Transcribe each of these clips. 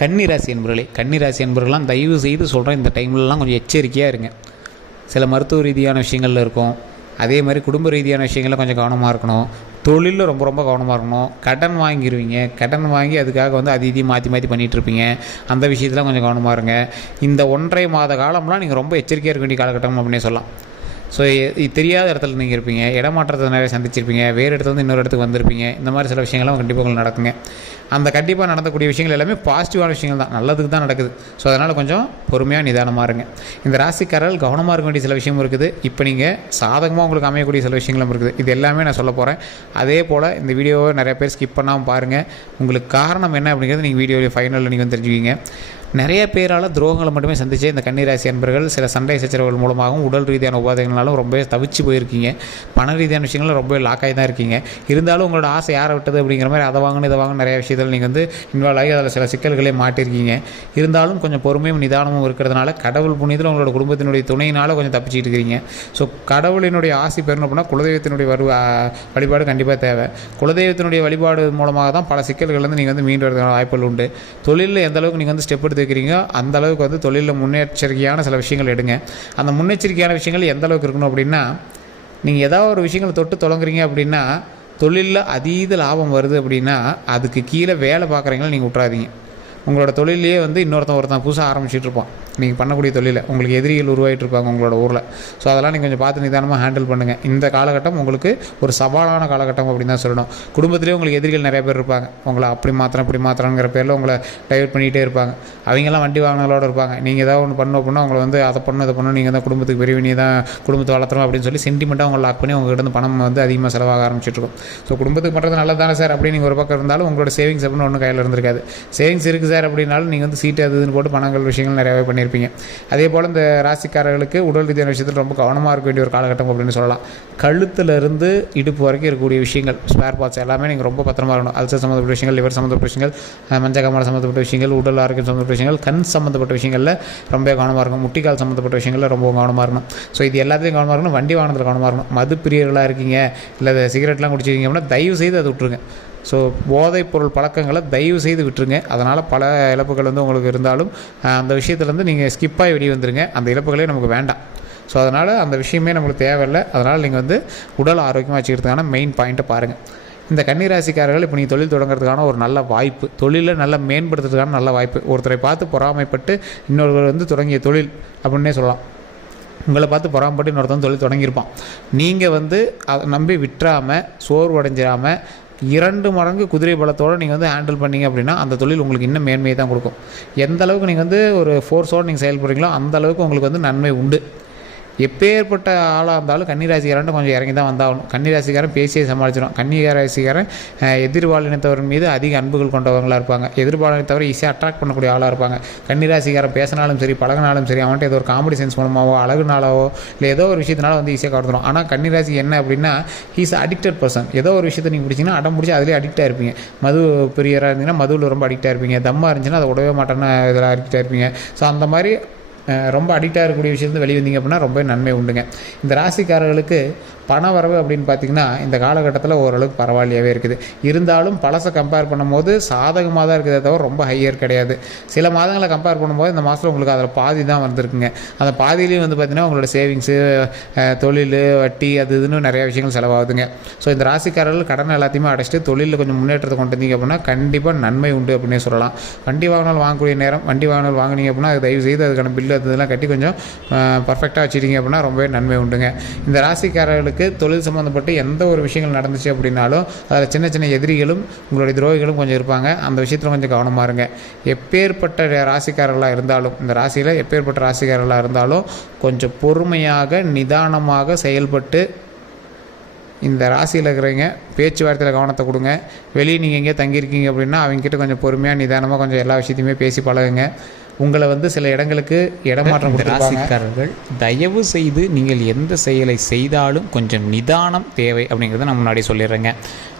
கன்னிராசி என்பவர்களே, கன்னிராசி என்பவர்கள்லாம் தயவு செய்து சொல்கிறேன், இந்த டைம்லலாம் கொஞ்சம் எச்சரிக்கையாக இருங்க. சில மருத்துவ ரீதியான விஷயங்கள்ல இருக்கும், அதே மாதிரி குடும்ப ரீதியான விஷயங்களில் கொஞ்சம் கவனமாக இருக்கணும். தொழிலில் ரொம்ப ரொம்ப கவனமாக இருக்கணும். கடன் வாங்கிடுவீங்க, கடன் வாங்கி அதுக்காக வந்து அது இதையும் மாற்றி மாற்றி பண்ணிகிட்ருப்பீங்க. அந்த விஷயத்தில் கொஞ்சம் கவனமாக இருங்க. இந்த 1.5 மாத காலம்லாம் நீங்கள் ரொம்ப எச்சரிக்கையாக இருக்க வேண்டிய காலகட்டம் அப்படின்னே சொல்லலாம். ஸோ தெரியாத இடத்துல நீங்கள் இருப்பீங்க, இடமாற்றத்தை நிறைய சந்திச்சிருப்பீங்க, வேறு இடத்துல வந்து இன்னொரு இடத்துக்கு வந்திருப்பீங்க. இந்த மாதிரி சில விஷயங்கள்லாம் கண்டிப்பாக உங்களுக்கு நடக்குங்க. அந்த கண்டிப்பாக நடக்கக்கூடிய விஷயங்கள் எல்லாமே பாசிட்டிவான விஷயங்கள் தான், நல்லதுக்கு தான் நடக்குது. ஸோ அதனால் கொஞ்சம் பொறுமையாக நிதானமாக இருங்க. இந்த ராசிக்காரர்கள் கவனமாக இருக்க வேண்டிய சில விஷயமும் இருக்குது. இப்போ நீங்கள் சாதகமாக உங்களுக்கு அமையக்கூடிய சில விஷயங்களும் இருக்குது. இது எல்லாமே நான் சொல்ல போகிறேன். அதே போல் இந்த வீடியோவை நிறைய பேர் ஸ்கிப் பண்ணாமல் பாருங்கள். உங்களுக்கு காரணம் என்ன அப்படிங்கிறது நீங்கள் வீடியோவில் ஃபைனலில் நீங்கள் வந்து தெரிஞ்சுக்கிங்க. நிறைய பேரால் துரோகங்களை மட்டுமே சந்திச்சு இந்த கன்னிராசி அன்பர்கள் சில சண்டை சச்சரவுகள் மூலமாகவும் உடல் ரீதியான உபாதைகளாலும் ரொம்ப தவிச்சு போயிருக்கீங்க. பண ரீதியான விஷயங்களும் ரொம்ப லாக்காகி தான் இருக்கீங்க. இருந்தாலும் உங்களோட ஆசை யாரை விட்டது அப்படிங்கிற மாதிரி அதை வாங்கணும் இதை வாங்கணும் நிறைய விஷயத்தில் நீங்கள் வந்து இன்வால்வ் ஆகி அதில் சில சிக்கல்களே மாட்டிருக்கீங்க. இருந்தாலும் கொஞ்சம் பொறுமையும் நிதானமும் இருக்கிறதுனால கடவுள் புண்ணியத்தில் உங்களோட குடும்பத்தினுடைய துணையினால் கொஞ்சம் தப்பிச்சிட்டு இருக்கிறீங்க. ஸோ கடவுளினுடைய ஆசை பெறணும் அப்படின்னா குலதெய்வத்தினுடைய வழிபாடு கண்டிப்பாக தேவை. குலதெய்வத்தினுடைய வழிபாடு மூலமாக தான் பல சிக்கல்கள்லேருந்து நீங்கள் வந்து மீண்டு வரதுக்கான வாய்ப்புகள் உண்டு. தொழிலில் எந்த அளவுக்கு நீங்கள் வந்து ஸ்டெப் எடுத்து வைக்கிறீங்க அந்த அளவுக்கு வந்து தொழிலில் முன்னெச்சரிக்கையான சில விஷயங்கள் எடுங்க. அந்த முன்னெச்சரிக்கையான விஷயங்கள் எந்த அளவுக்கு இருக்கணும் அப்படின்னா, நீங்கள் ஏதாவது ஒரு விஷயங்களை தொட்டு தொடங்குறீங்க அப்படின்னா தொழிலில் அதீத லாபம் வருது அப்படின்னா அதுக்கு கீழே வேலை பார்க்குறீங்களா நீங்கள் விட்றாதீங்க. உங்களோட தொழிலையே வந்து ஒருத்தன் புதுசாக ஆரம்பிச்சுட்டு இருப்பான். நீங்கள் பண்ணக்கூடிய தொழிலை உங்களுக்கு எதிரிகள் உருவாகிட்டு இருப்பாங்க உங்களோட ஊரில். ஸோ அதெல்லாம் நீங்கள் கொஞ்சம் பார்த்து நிதானமாக ஹேண்டில் பண்ணுங்கள். இந்த காலகட்டம் உங்களுக்கு ஒரு சவாலான காலகட்டம் அப்படின்னு தான் சொல்லணும். குடும்பத்திலே உங்களுக்கு எதிரிகள் நிறைய பேர் இருப்பாங்க. உங்களை அப்படி மாத்திரம் இப்படி மாத்திரங்கிற பேரில் உங்களை டைவர்ட் பண்ணிகிட்டே இருப்பாங்க. அவங்கெல்லாம் வண்டி வாங்கினங்களோட இருப்பாங்க. நீங்கள் ஏதாவது ஒன்று பண்ணணும் அப்படின்னா உங்களை வந்து அதை பண்ணணும் இதை பண்ணணும், நீங்கள் தான் குடும்பத்துக்கு பெரிய நீ தான் குடும்பத்தை வளர்த்துறோம் அப்படின்னு சொல்லி சென்டிமெண்ட்டாக உங்களை லாக் பண்ணி உங்கள்கிட்ட இருந்து பணம் வந்து அதிகமாக செலவாக ஆரம்பிச்சிட்ருக்கும். ஸோ குடும்பத்துக்கு பண்ணுறது நல்லது தானே சார் அப்படின்னு நீங்கள் ஒரு பக்கம் இருந்தாலும் உங்களோட சேவிங்ஸ் அப்படின்னு ஒன்றும் கையில் இருந்திருக்காது. சேவிங்ஸ் இருக்குது சார் அப்படின்னாலும் நீங்கள் வந்து சீட்டு அதுன்னு போட்டு பணங்கள் விஷயங்கள் நிறையாவே பண்ணியிருப்பீங்க. அதே போல் இந்த ராசிக்காரர்களுக்கு உடல் ரீதியான விஷயத்தில் ரொம்ப கவனமாக இருக்க வேண்டிய ஒரு காலகட்டம் அப்படின்னு சொல்லலாம். கழுத்துலேருந்து இடுப்பு வரைக்கும் இருக்கக்கூடிய விஷயங்கள் ஸ்பேர் பார்ட்ஸ் எல்லாமே நீங்கள் ரொம்ப பத்திரமா இருக்கணும். அல்சர் சம்மந்தப்பட்ட விஷயங்கள், லிவர் சம்மந்தப்பட்ட விஷயங்கள், மஞ்சக்காமலை சம்மந்தப்பட்ட விஷயங்கள், உடல் ஆரோக்கியம் சம்மந்தப்பட்ட விஷயங்கள், கண் சம்மந்தப்பட்ட விஷயங்களில் ரொம்ப கவனமாக இருக்கும். முட்டிக்கால் சம்மந்தப்பட்ட விஷயங்களில் ரொம்ப கவனமாக இருக்கணும். ஸோ இது எல்லாத்தையும் கவனமாக இருக்கணும். வண்டி வாகனத்தில் கவனமாக இருக்கணும். மது பிரியர்களாக இருக்கீங்க, இல்லை சிகரெட்லாம் குடிச்சிருக்கீங்க அப்படின்னா தயவு செய்து அதை விட்டுருங்க. ஸோ போதைப் பொருள் பழக்கங்களை தயவு செய்து விட்டுருங்க. அதனால் பல இழப்புகள் வந்து உங்களுக்கு இருந்தாலும் அந்த விஷயத்துலேருந்து நீங்கள் ஸ்கிப்பாகி வெளியே வந்துடுங்க. அந்த இழப்புகளே நமக்கு வேண்டாம். ஸோ அதனால் அந்த விஷயமே நம்மளுக்கு தேவையில்லை. அதனால் நீங்கள் வந்து உடல் ஆரோக்கியமாக வச்சுக்கிறதுக்கான மெயின் பாயிண்ட்டை பாருங்கள். இந்த கன்னிராசிக்காரர்கள் இப்போ நீங்கள் தொழில் தொடங்குறதுக்கான ஒரு நல்ல வாய்ப்பு, தொழிலில் நல்லா மேம்படுத்துறதுக்கான நல்ல வாய்ப்பு. ஒருத்தரை பார்த்து பொறாமைப்பட்டு இன்னொருவர் வந்து தொடங்கிய தொழில் அப்படின்னே சொல்லலாம். உங்களை பார்த்து பொறாமைப்பட்டு இன்னொருத்தன் தொழில் தொடங்கியிருப்பான். நீங்கள் வந்து அதை நம்பி விட்டுறாமல் சோர்வடைஞ்சிடாமல் 2 மடங்கு குதிரை பலத்தோடு நீங்கள் வந்து ஹேண்டில் பண்ணிங்க அப்படின்னா அந்த தொழில் உங்களுக்கு இன்னும் மேன்மையை தான் கொடுக்கும். எந்த அளவுக்கு நீங்கள் வந்து ஒரு ஃபோர்ஸோடு நீங்கள் செயல்படுறீங்களோ அந்த அளவுக்கு உங்களுக்கு வந்து நன்மை உண்டு. எப்பேற்பட்ட ஆளாக இருந்தாலும் கன்னிராசிக்காரன் கொஞ்சம் இறங்கி தான் வந்தாகணும். கன்னிராசிக்காரன் பேசியே சமாளிச்சிடும். கன்னிராசிக்காரன் எதிர்பாலினத்தவரின் மீது அதிக அன்புகள் கொண்டவங்களாக இருப்பாங்க. எதிர்பாலினத்தவரை ஈஸியாக அட்ராக்ட் பண்ணக்கூடிய ஆளாக இருப்பாங்க. கன்னிராசிக்காரன் பேசினாலும் சரி பழகினாலும் சரி அவன்கிட்ட ஏதோ ஒரு காமெடி சென்ஸ் மூலமாகவோ அழகுனாலவோ இல்லை ஏதோ ஒரு விஷயத்தினால வந்து ஈஸியாக கவர்ந்துடும். ஆனால் கன்னிராசி என்ன அப்படின்னா ஹீஸ் அடிக்டட் பர்சன். ஏதோ ஒரு விஷயத்தை நீங்கள் பிடிச்சிங்கன்னா அடம் பிடிச்சி அதிலே அடிக்டாக இருப்பீங்க. மது பிரியராக இருந்தீங்கன்னா மதுவில் ரொம்ப அடிக்டாக இருப்பீங்க. தம்மாக இருந்துச்சுன்னா அதை உடவே மாட்டேன்னு இதில் அடிக்டாக இருப்பீங்க. ஸோ அந்த மாதிரி ரொம்ப அடிக்டாக இருக்கக்கூடிய விஷயத்தை வெளியே வந்தீங்க அப்படின்னா ரொம்ப நன்மை உண்டுங்க. இந்த ராசிக்காரர்களுக்கு பண வரவு அப்படின்னு பார்த்திங்கன்னா இந்த காலகட்டத்தில் ஓரளவுக்கு பரவாயில்லையாகவே இருக்குது. இருந்தாலும் பழசை கம்பேர் பண்ணும்போது சாதகமாக தான் இருக்குதே தவிர ரொம்ப ஹையர் கிடையாது. சில மாதங்களை கம்பேர் பண்ணும்போது இந்த மாதத்தில் உங்களுக்கு அதில் பாதி தான் வந்திருக்குங்க. அந்த பாதியிலையும் வந்து பார்த்திங்கன்னா உங்களோட சேவிங்ஸு, தொழில், வட்டி அது இதுன்னு நிறையா விஷயங்கள் செலவாகுதுங்க. ஸோ இந்த ராசிக்காரர்கள் கடன் எல்லாத்தையுமே அடைச்சிட்டு தொழிலில் கொஞ்சம் முன்னேற்றத்தை கொண்டு வந்தீங்க அப்படின்னா கண்டிப்பாக நன்மை உண்டு அப்படின்னே சொல்லலாம். வண்டி வாங்கினால் வாங்கக்கூடிய நேரம் வண்டி வாங்கினால் வாங்கினீங்க அப்படின்னா அது தயவு செய்து அதுக்கான பில்லு அதெல்லாம் கட்டி கொஞ்சம் பர்ஃபெக்டாக வச்சுட்டீங்க அப்படின்னா ரொம்பவே நன்மை உண்டுங்க. இந்த ராசிக்காரர்களுக்கு தொழில் சம்மந்தப்பட்டு எந்த ஒரு விஷயங்கள் நடந்துச்சு அப்படின்னாலும் அதில் சின்ன சின்ன எதிரிகளும் உங்களுடைய துரோகிகளும் கொஞ்சம் இருப்பாங்க. அந்த விஷயத்தில் கொஞ்சம் கவனமாக இருங்க. எப்பேற்பட்ட ராசிக்காரர்களாக இருந்தாலும் இந்த ராசியில் எப்பேற்பட்ட ராசிக்காரர்களாக இருந்தாலும் கொஞ்சம் பொறுமையாக நிதானமாக செயல்பட்டு இந்த ராசியில் இருக்கிறவங்க பேச்சுவார்த்தையில் கவனத்தை கொடுங்க. வெளியே நீங்கள் எங்கேயே தங்கியிருக்கீங்க அப்படின்னா அவங்ககிட்ட கொஞ்சம் பொறுமையாக நிதானமாக கொஞ்சம் எல்லா விஷயத்தையுமே பேசி பழகுங்க. உங்களை வந்து சில இடங்களுக்கு இடமாற்றம் ராசிக்காரர்கள் தயவு செய்து நீங்கள் எந்த செயலை செய்தாலும் கொஞ்சம் நிதானம் தேவை அப்படிங்கிறத நான் முன்னாடி சொல்லிடுறேங்க.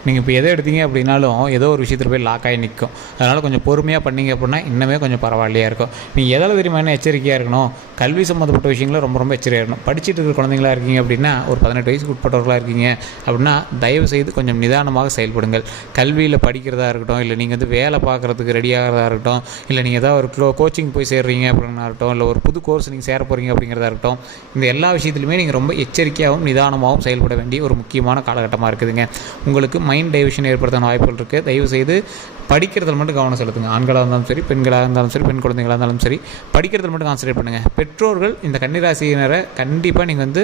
நீங்கள் இப்போ எதை எடுத்தீங்க அப்படின்னாலும் ஏதோ ஒரு விஷயத்தில் போய் லாக் ஆகி நிற்கும். அதனால் கொஞ்சம் பொறுமையாக பண்ணிங்க அப்படின்னா இன்னுமே கொஞ்சம் பரவாயில்லையாக இருக்கும். நீங்கள் எதில் தெரியுமா என்ன எச்சரிக்கையாக இருக்கணும், கல்வி சம்மந்தப்பட்ட விஷயங்களும் ரொம்ப ரொம்ப எச்சரிக்கையாக இருக்கணும். படிச்சுட்டு இருக்கிற குழந்தைங்களா இருக்கீங்க அப்படின்னா, ஒரு 18 வயசுக்கு உட்பட்டவர்களாக இருக்கீங்க அப்படின்னா தயவு செய்து கொஞ்சம் நிதானமாக செயல்படுங்கள். கல்வியில் படிக்கிறதா இருக்கட்டும், இல்லை நீங்கள் வந்து வேலை பார்க்குறதுக்கு ரெடியாகிறதா இருக்கட்டும், இல்லை நீங்கள் ஏதாவது ஒரு கோச்சிங் போய் சேர்றீங்க அப்படின்னா இருக்கட்டும், இல்லை ஒரு புது கோர்ஸ் நீங்கள் சேர போகிறீங்க அப்படிங்கிறதா இருக்கட்டும், இந்த எல்லா விஷயத்துலையுமே நீங்கள் ரொம்ப எச்சரிக்கையாகவும் நிதானமாகவும் செயல்பட வேண்டிய ஒரு முக்கியமான காலகட்டமாக இருக்குதுங்க. உங்களுக்கு மைண்ட் டைவர்ஷன் ஏற்படுத்தான வாய்ப்புகள் இருக்குது. தயவுசெய்து படிக்கிறதுல மட்டும் கவனம் செலுத்துங்க. ஆண்களாக இருந்தாலும் சரி, பெண்களாக இருந்தாலும் சரி, பெண் குழந்தைகளாக இருந்தாலும் சரி, படிக்கிறதுல மட்டும் கான்சன்ட்ரேட் பண்ணுங்கள். பெற்றோர்கள் இந்த கன்னிராசியினரை கண்டிப்பாக நீங்கள் வந்து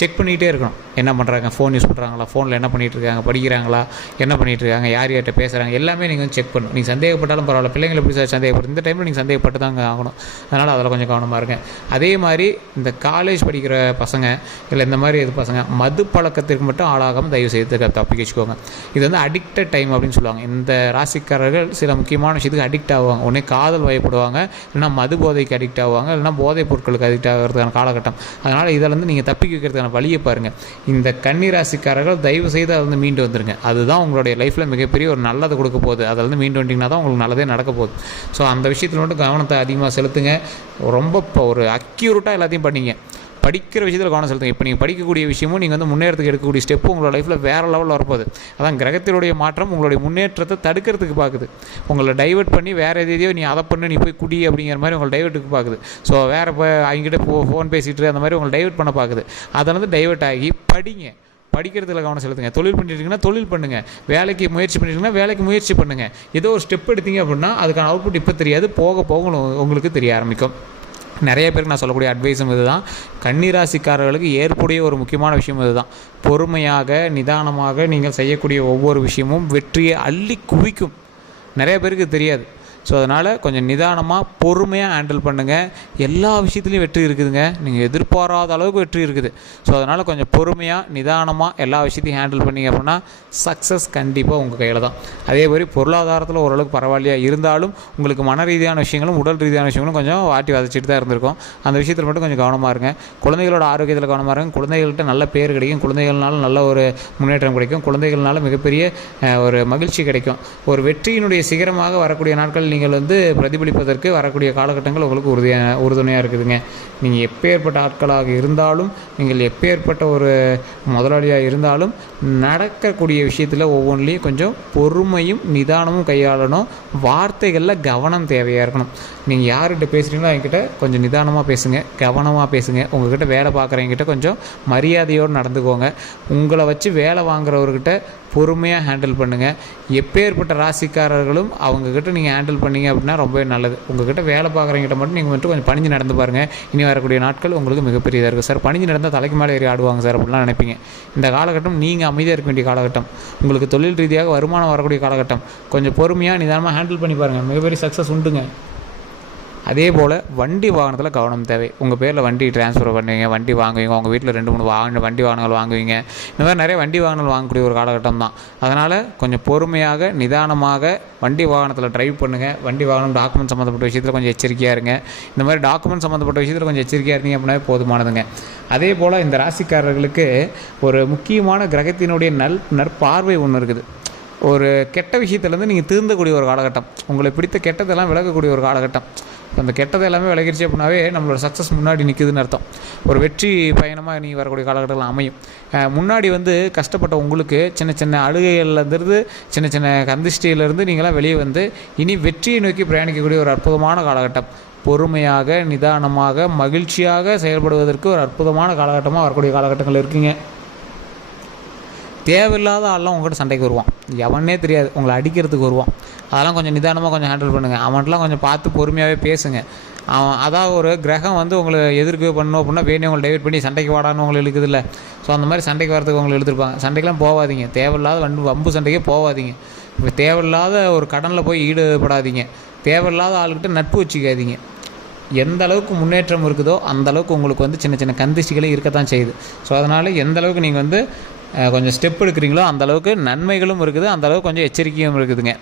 செக் பண்ணிகிட்டே இருக்கணும். என்ன பண்ணுறாங்க, ஃபோன் யூஸ் பண்ணுறாங்களா, ஃபோனில் என்ன பண்ணிகிட்டு இருக்காங்க, படிக்கிறாங்களா, என்ன பண்ணிகிட்டு இருக்காங்க, யார் யார்கிட்ட பேசுகிறாங்க, எல்லாமே நீங்கள் வந்து செக் பண்ணணும். நீங்கள் சந்தேகப்பட்டாலும் பரவாயில்ல, பிள்ளைங்களை எப்படி சந்தேகப்படும், இந்த டைமில் நீங்கள் சந்தேகப்பட்டு தாங்க ஆகணும். அதனால் அதில் கொஞ்சம் கவனமாக இருங்க. அதே மாதிரி இந்த காலேஜ் படிக்கிற பசங்க, இல்லை இந்த மாதிரி இது பசங்க மது பழக்கத்திற்கு மட்டும் ஆளாகாமல் தயவு செய்து தப்பிக்க வச்சுக்கோங்க. இது வந்து அடிக்டட் டைம் அப்படின்னு சொல்லுவாங்க. இந்த ராசிக்காரர்கள் சில முக்கியமான விஷயத்துக்கு அடிக்ட் ஆகுவாங்க. உடனே காதல் வயப்படுவாங்க, இல்லைனா மது போதைக்கு அடிக்ட் ஆகுவாங்க, இல்லைனா போதைப் பொருட்களுக்கு அடிக்ட் ஆகிறதுக்கான காலகட்டம். அதனால் இதிலேருந்து நீங்கள் தப்பிக்க வைக்கிறதுக்கான வழியை பாருங்கள். இந்த கன்னி ராசிக்காரர்கள் தயவு செய்து அதை வந்து மீண்டு வந்துருங்க. அதுதான் உங்களுடைய லைஃப்பில் மிகப்பெரிய ஒரு நல்லது கொடுக்க போகுது. அதில் மீண்டு வந்தீங்கன்னா தான் உங்களுக்கு நல்லதே நடக்க போகுது. ஸோ அந்த விஷயத்தில் மட்டும் கவனத்தை அதிகமாக செலுத்துங்க. ரொம்ப ஒரு அக்யூரேட்டாக எல்லாத்தையும் பண்ணிங்க. படிக்கிற விஷயத்தில் கவனம் செலுத்துங்க. இப்போ நீங்கள் படிக்கக்கூடிய விஷயமும் நீங்கள் வந்து முன்னேறத்துக்கு எடுக்கக்கூடிய ஸ்டெப்பு உங்களோட லைஃப்பில் வேறு லெவலில் வரப்போகுது. அதான் கிரகத்தினுடைய மாற்றம் உங்களுடைய முன்னேற்றத்தை தடுக்கிறதுக்கு பார்க்குது. உங்களை டைவெர்ட் பண்ணி வேறு எதையோ நீ அதை பண்ணு, நீ போய் குடி அப்படிங்கிற மாதிரி உங்களை டைவெர்ட்டுக்கு பார்க்குது. ஸோ வேறு இப்போ அவங்ககிட்ட ஃபோன் பேசிகிட்டு அந்த மாதிரி உங்களை டைவெர்ட் பண்ண பார்க்குது. அதிலேருந்து டைவெர்ட் ஆகி படிங்க. படிக்கிறதுல கவனம் செலுத்துங்க. தொழில் பண்ணிட்டீங்கன்னா தொழில் பண்ணுங்கள். வேலைக்கு முயற்சி பண்ணிட்டீங்கன்னா வேலைக்கு முயற்சி பண்ணுங்கள். ஏதோ ஒரு ஸ்டெப் எடுத்தீங்க அப்படின்னா அதுக்கான அவுட்புட் இப்போ தெரியாது, போக போக உங்களுக்கு தெரிய ஆரம்பிக்கும். நிறைய பேருக்கு நான் சொல்லக்கூடிய அட்வைஸும் இது தான். கன்னிராசிக்காரர்களுக்கு ஏற்புடைய ஒரு முக்கியமான விஷயம் இது தான். பொறுமையாக நிதானமாக நீங்கள் செய்யக்கூடிய ஒவ்வொரு விஷயமும் வெற்றியை அள்ளி குவிக்கும். நிறைய பேருக்கு தெரியாது. ஸோ அதனால் கொஞ்சம் நிதானமாக பொறுமையாக ஹேண்டில் பண்ணுங்கள். எல்லா விஷயத்துலையும் வெற்றி இருக்குதுங்க. நீங்கள் எதிர்பாராத அளவுக்கு வெற்றி இருக்குது. ஸோ அதனால் கொஞ்சம் பொறுமையாக நிதானமாக எல்லா விஷயத்தையும் ஹேண்டில் பண்ணிங்க அப்படின்னா சக்ஸஸ் கண்டிப்பாக உங்கள் கையில் தான். அதே மாதிரி பொருளாதாரத்தில் ஓரளவுக்கு பரவாயில்லையாக இருந்தாலும் உங்களுக்கு மன ரீதியான விஷயங்களும் உடல் ரீதியான விஷயங்களும் கொஞ்சம் வாட்டி வதச்சிட்டு தான் இருந்திருக்கும். அந்த விஷயத்தில் மட்டும் கொஞ்சம் கவனமாக இருங்க. குழந்தைகளோட ஆரோக்கியத்தில் கவனமாக இருங்க. குழந்தைகள்கிட்ட நல்ல பேர் கிடைக்கும். குழந்தைகள்னால நல்ல ஒரு முன்னேற்றம் கிடைக்கும். குழந்தைகள்னால மிகப்பெரிய ஒரு மகிழ்ச்சி கிடைக்கும். ஒரு வெற்றியினுடைய சிகரமாக வரக்கூடிய நாட்கள் நீங்கள் வந்து பிரதிபலிப்பதற்கு வரக்கூடிய காலகட்டங்கள் உங்களுக்கு உறுதுணையாக இருக்குதுங்க. நீங்கள் எப்பேற்பட்ட ஆட்களாக இருந்தாலும், நீங்கள் எப்பேற்பட்ட ஒரு முதலாளியாக இருந்தாலும் நடக்கக்கூடிய விஷயத்தில் ஒவ்வொன்றிலையும் கொஞ்சம் பொறுமையும் நிதானமும் கையாளணும். வார்த்தைகளில் கவனம் தேவையாக இருக்கணும். நீங்கள் யார்கிட்ட பேசுகிறீங்களோ அவங்ககிட்ட கொஞ்சம் நிதானமாக பேசுங்க, கவனமாக பேசுங்க. உங்கள்கிட்ட வேலை பார்க்குறவங்ககிட்ட கொஞ்சம் மரியாதையோடு நடந்துக்கோங்க. உங்களை வச்சு வேலை வாங்குறவர்கிட்ட பொறுமையாக ஹேண்டில் பண்ணுங்கள். எப்பேற்பட்ட ராசிக்காரர்களும் அவங்கக்கிட்ட நீங்கள் ஹேண்டில் பண்ணிங்க அப்படின்னா ரொம்பவே நல்லது. உங்கள்கிட்ட வேலை பார்க்குறவங்ககிட்ட மட்டும் நீங்கள் மட்டும் கொஞ்சம் பணிஞ்சு நடந்து பாருங்கள். இனி வரக்கூடிய நாட்கள் உங்களுக்கு மிகப்பெரியதாக இருக்குது. சார் பணிஞ்சு நடந்தால் தலைக்கு மேலே ஏறி ஆடுவாங்க சார் அப்படிலாம் நினைப்பீங்க. இந்த காலகட்டம் நீங்கள் அமைதியாக இருக்க வேண்டிய காலகட்டம். உங்களுக்கு தொழில் ரீதியாக வருமானம் வரக்கூடிய காலகட்டம். கொஞ்சம் பொறுமையாக நிதானமாக ஹேண்டில் பண்ணி பாருங்கள். மிகப்பெரிய சக்ஸஸ் உண்டுங்க. அதே போல் வண்டி வாகனத்தில் கவனம் தேவை. உங்கள் பேரில் வண்டி ட்ரான்ஸ்ஃபர் பண்ணுவீங்க, வண்டி வாங்குவீங்க, உங்கள் வீட்டில் 2-3 வண்டி வாகனங்கள் வாங்குவீங்க. இந்த மாதிரி நிறைய வண்டி வாகனங்கள் வாங்கக்கூடிய ஒரு காலகட்டம் தான். அதனால் கொஞ்சம் பொறுமையாக நிதானமாக வண்டி வாகனத்தில் ட்ரைவ் பண்ணுங்கள். வண்டி வாகனம் டாக்குமெண்ட் சம்மந்தப்பட்ட விஷயத்தில் கொஞ்சம் எச்சரிக்கையாக இருங்க. இந்த மாதிரி டாக்குமெண்ட் சம்மந்தப்பட்ட விஷயத்தில் கொஞ்சம் எச்சரிக்கையாக இருந்தீங்க அப்படின்னா போதுமானதுங்க. அதே போல் இந்த ராசிக்காரர்களுக்கு ஒரு முக்கியமான கிரகத்தினுடைய நற்பார்வை ஒன்று இருக்குது. ஒரு கெட்ட விஷயத்துலேருந்து நீங்கள் திருந்தக்கூடிய ஒரு காலகட்டம். உங்களை பிடித்த கெட்டதெல்லாம் விலகக்கூடிய ஒரு காலகட்டம். அந்த கெட்டதை எல்லாமே விலகிடுச்சு அப்படின்னாவே நம்மளோட சக்ஸஸ் முன்னாடி நிற்குதுன்னு அர்த்தம். ஒரு வெற்றி பயணமாக நீ வரக்கூடிய காலகட்டத்தில் அமையும். முன்னாடி வந்து கஷ்டப்பட்ட உங்களுக்கு சின்ன சின்ன அழுகைகள்லேருந்து சின்ன சின்ன கந்திஷ்டியிலேருந்து நீங்களாம் வெளியே வந்து இனி வெற்றியை நோக்கி பிரயாணிக்கக்கூடிய ஒரு அற்புதமான காலகட்டம். பொறுமையாக நிதானமாக மகிழ்ச்சியாக செயல்படுவதற்கு ஒரு அற்புதமான காலகட்டமாக வரக்கூடிய காலகட்டங்கள் இருக்குங்க. தேவையில்லாத ஆள்லாம் உங்கள்கிட்ட சண்டைக்கு வருவான். எவனே தெரியாது, உங்களை அடிக்கிறதுக்கு வருவான். அதெல்லாம் கொஞ்சம் நிதானமாக கொஞ்சம் ஹேண்டில் பண்ணுங்கள். அவன்கிட்டலாம் கொஞ்சம் பார்த்து பொறுமையாகவே பேசுங்க. அவன் அதாவது ஒரு கிரகம் வந்து உங்களை எதிர்க்க பண்ணணும் அப்படின்னா வேணும் உங்களை டைவெர்ட் பண்ணி சண்டைக்கு வாடான்னு உங்களை இழுக்குது இல்லை. ஸோ அந்த மாதிரி சண்டைக்கு வரதுக்கு உங்களை இழுத்துருப்பாங்க. சண்டைக்கெலாம் போகாதீங்க. தேவையில்லாத வம்பு சண்டைக்கே போகாதீங்க. இப்போ தேவையில்லாத ஒரு கடனில் போய் ஈடுபடாதீங்க. தேவையில்லாத ஆளுக்கிட்ட நட்பு வச்சுக்காதீங்க. எந்த அளவுக்கு முன்னேற்றம் இருக்குதோ அந்தளவுக்கு உங்களுக்கு வந்து சின்ன சின்ன கந்திஷ்டிகளே இருக்கத்தான் செய்யுது. ஸோ அதனால் எந்த அளவுக்கு நீங்கள் வந்து கொஞ்சம் ஸ்டெப் எடுக்கிறீங்களோ அந்தளவுக்கு நன்மைகளும் இருக்குது, அந்தளவுக்கு கொஞ்சம் எச்சரிக்கையும் இருக்குதுங்க.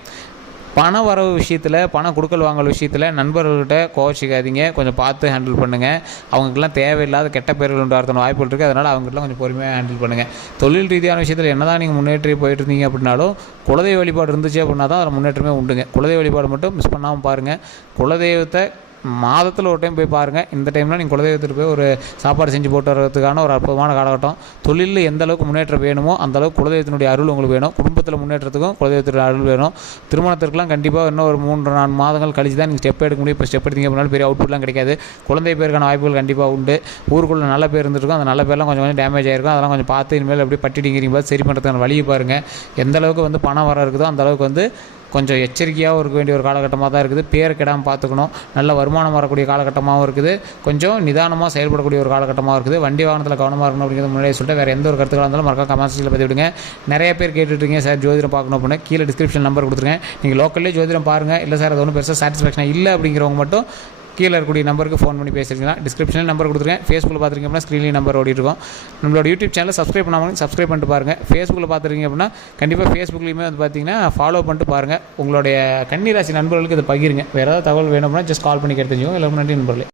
பண வரவு விஷயத்தில், பணம் கொடுக்கல் வாங்கல் விஷயத்தில் நண்பர்கள்கிட்ட கோவச்சிக்காதீங்க. கொஞ்சம் பார்த்து ஹேண்டில் பண்ணுங்கள். அவங்களுக்கெல்லாம் தேவையில்லாத கெட்ட பேர்கள் உண்டாகிறதுன வாய்ப்புகள் இருக்குது. அதனால் அவங்ககிட்டலாம் கொஞ்சம் பொறுமையாக ஹேண்டில் பண்ணுங்கள். தொழில் ரீதியான விஷயத்தில் என்ன தான் நீங்கள் முன்னேற்றி போயிட்டு இருந்தீங்க அப்படின்னாலும், குலதெய்வ வழிபாடு இருந்துச்சு அப்படின்னா தான் அதில் முன்னேற்றமே உண்டுங்க. குலதெய்வ வழிபாடு மட்டும் மிஸ் பண்ணாமல் பாருங்கள். குலதெய்வத்தை மாதத்தில் ஒரு டைம் போய் பாருங்கள். இந்த டைமில் நீங்கள் குலதெய்வத்துக்கு போய் ஒரு சாப்பாடு செஞ்சு போட்டு வர்றதுக்கான ஒரு அற்புதமான காலகட்டம். தொழிலில் எந்த அளவுக்கு முன்னேற்றம் வேணுமோ அந்தளவுக்கு குலதெய்வத்தினுடைய அருள் உங்களுக்கு வேணும். குடும்பத்தில் முன்னேற்றத்துக்கும் குலதெய்வத்தினுடைய அருள் வேணும். திருமணத்திற்கெலாம் கண்டிப்பாக இன்னும் ஒரு 3-4 மாதங்கள் கழிச்சு தான் நீங்கள் ஸ்டெப் எடுக்க முடியும். இப்போ ஸ்டெப் எடுத்தீங்க அப்படின்னாலும் பெரிய அவுட்புட்லாம் கிடைக்காது. குழந்தை பேருக்கான வாய்ப்புகள் கண்டிப்பாக உண்டு. ஊருக்குள்ளே நல்ல பேர் இருந்துருக்கும். அந்த நல்ல பேர்லாம் கொஞ்சம் டேமேஜ் ஆகிருக்கும். அதெல்லாம் கொஞ்சம் பார்த்து இனிமேல் எப்படி பட்டிடிங்கிறீங்க பார்த்து சரி பண்ணுறதுக்கான வழியை பாருங்கள். எந்த அளவுக்கு பணம் வர இருக்குதோ அந்த அளவுக்கு கொஞ்சம் எச்சரிக்கையாகவும் இருக்க வேண்டிய ஒரு காலகட்டமாக தான் இருக்குது. பேரை கெடாமல் பார்த்துக்கணும். நல்ல வருமானம் வரக்கூடிய காலகட்டமாகவும் இருக்குது. கொஞ்சம் நிதானமாக செயல்படக்கூடிய ஒரு காலகட்டமாக இருக்குது. வண்டி வாகனத்தில் கவனமாக இருக்கணும் அப்படிங்கிறது முன்னாடியே சொல்லிட்டு, வேறு எந்த ஒரு கருத்துக்களாக இருந்தாலும் மறக்காம கமெண்ட்ஸில் பற்றி விடுங்க. நிறைய பேர் கேட்டுட்ருக்கீங்க சார் ஜோதிடம் பார்க்கணும் அப்படின்னா, கீழே டிஸ்கிரிப்ஷன் நம்பர் கொடுத்துருங்க. நீங்கள் லோக்கல்லே ஜோதிடம் பாருங்கள். இல்லை சார் அது ஒன்றும் பெருசாக சாட்டிஸ்ஃபேக்ஷனாக இல்லை அப்படிங்கிறவங்க மட்டும் கீழே இருக்கக்கூடிய நம்பருக்கு ஃபோன் பண்ணி பேசுறீங்களா. டிஸ்கிரிப்ஷனில் நம்பர் கொடுத்துருக்கேன். ஃபேஸ்புக்கில் பார்த்துருக்கீங்க அப்படின்னா ஸ்க்ரீன்லேயும் நம்பர் ஓடிட்டுருக்கோம். நம்மளோட யூடியூப் சேனல் சப்ஸ்கிரைப் பண்ணாமல் சப்ஸ்கிரைப் பண்ணிட்டு பாருங்கள். ஃபேஸ்புக்கில் பார்த்துருக்கீங்க அப்படின்னா கண்டிப்பாக ஃபேஸ்புக்லேயுமே பார்த்தீங்கன்னா ஃபாலோ பண்ணிட்டு பாருங்கள். உங்களுடைய கன்னிராசி நண்பர்களுக்கு இதை பகிருங்க. வேறு ஏதாவது தகவல் வேணும் அப்படின்னா ஜஸ்ட் கால் பண்ணி கேட்டு தெரிஞ்சுக்கோங்க. எல்லாருக்கும் நன்றி நண்பர்களே.